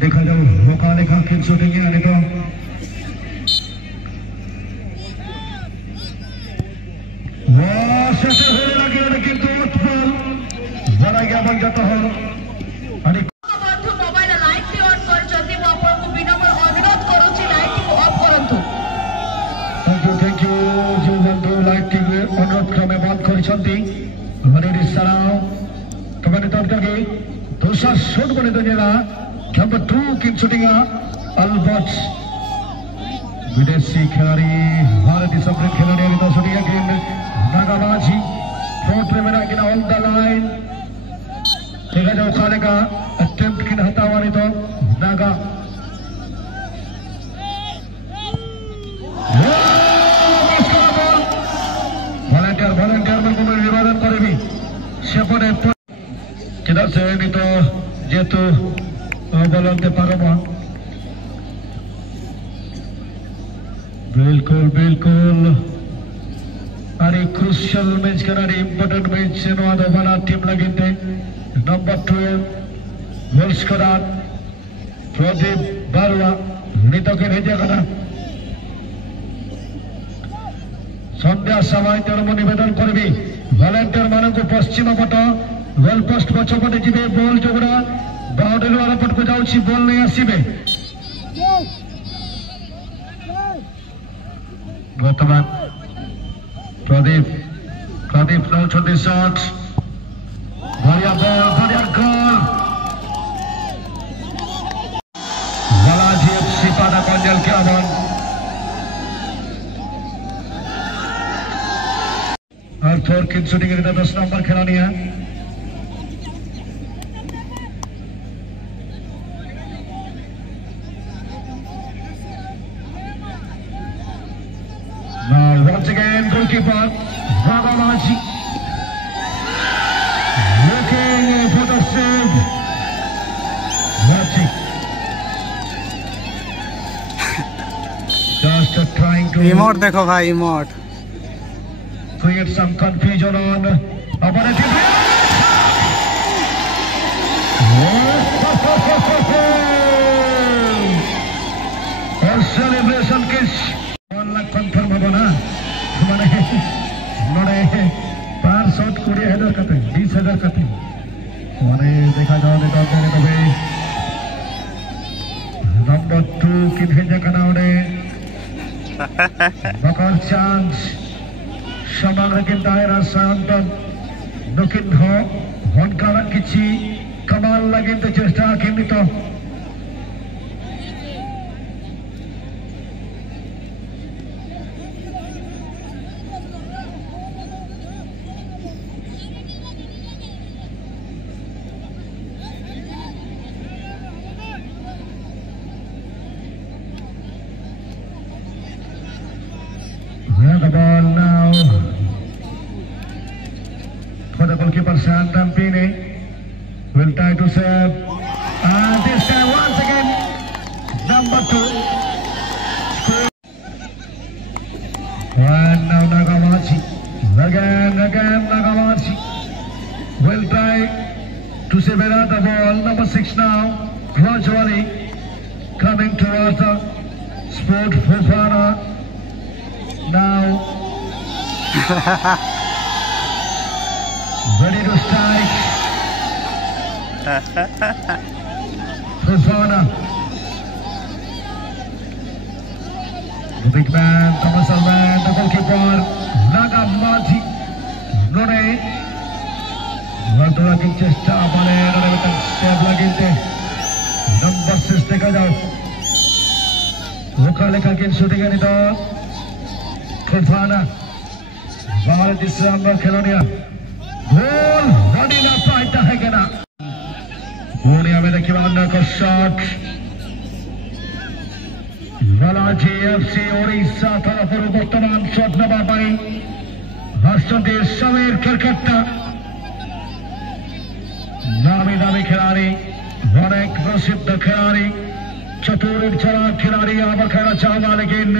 देखा जाओ मौका लेखा खेल शूटिंग आने तो जरा क्या बन जाता है मोबाइल लाइट ऑन कर जल्दी वो आपन को विनम्र अनुरोध करूची लाइट को ऑफ करंतु थैंक यू जो बंधु लाइट की अनुरोध क्रमे बात करिसंती हमारे रिसाराओ कमाने तर्कगे दूसरा शॉट बने तो जेला नंबर 2 किक शूटिंग अल्बर्ट विदेशी खिलाड़ी भारतीय सफर खिलाड़ी की तो शूटिंग गेम नागाबाजी फ्रंट में मेरा किना ऑन द लाइन देखा जाओ खाने का अटेम्प्ट किन हतावानी तो नागा वॉलंटियर में कोई विवादन करेगी सेपने किधर से नहीं तो जेतु बोलते पारोबा बिल्कुल अरे क्रूशियल मैच करारी इंपॉर्टेंट मैच नवा दोबारा टीम लगिते number 12 goal scorer Pradeep Barua नितके भेजे करा संध्या समय तेरम निवेदन करबी वॉलंटियर मानक पश्चिम पट गोल पोस्ट पछपटे जीवे बॉल जोगड़ा बाउंड्री वाला पट को जाउछि बॉल नहीं आसीबे वर्तमान प्रदीप नौ छोटे शॉट बढ़िया बॉल बढ़िया गोल बालाजी एफसी पादा पंजल के अमन और 4 किक शूटिंग के 10 नंबर खिलाड़ी है once again goalkeeper Ragamaji looking for the save watching just trying to emote देखो भाई emote create some confusion on opponent और celebration kiss 1 लाख confirm हो ना माने नोड़े 500 20,000 कते 20,000 कते माने देखा जाओ ने तो भाई नंबर 2 की भेजा करना उन्हें बकर चांस समाग्र के दायरा सांतन दुखित हो हनकारा किसी कमाल लगे तो चेष्टा किन्हीं तो the ball now for the goalkeeper Santam Pine will try to save and this time once again number 2 and now Nagamachi again Nagamachi will try to save another ball number 6 now gradually coming towards the sport Fofana now ready to strike Fofana the big man Thomas Alman the goalkeeper Nagamachi Nore Vartola की चेष्टा बने नरे तक save लगिते number 6 देखा जाओ वो काले का game shooting है तो Fofana भारत इस नंबर खिलाड़ी गोल बड़ी ना पाइता है क्या ना पूर्णिया में देखिए अंदर का शॉट बालाजी एफसी ओडिशा तरफ वर्तमान शॉट न पाई राष्ट्रपति समीर कलकत्ता नामी खिलाड़ी अनेक प्रसिद्ध खिलाड़ी चतुर चालाक खिलाड़ी यहाँ पर खेलना चाहता लेकिन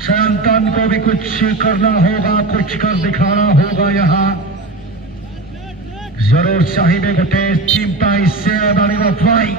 संतान को भी कुछ करना होगा कुछ कर दिखाना होगा यहाँ जरूर चाहिए गोटे टीम सेव आनिब फाइन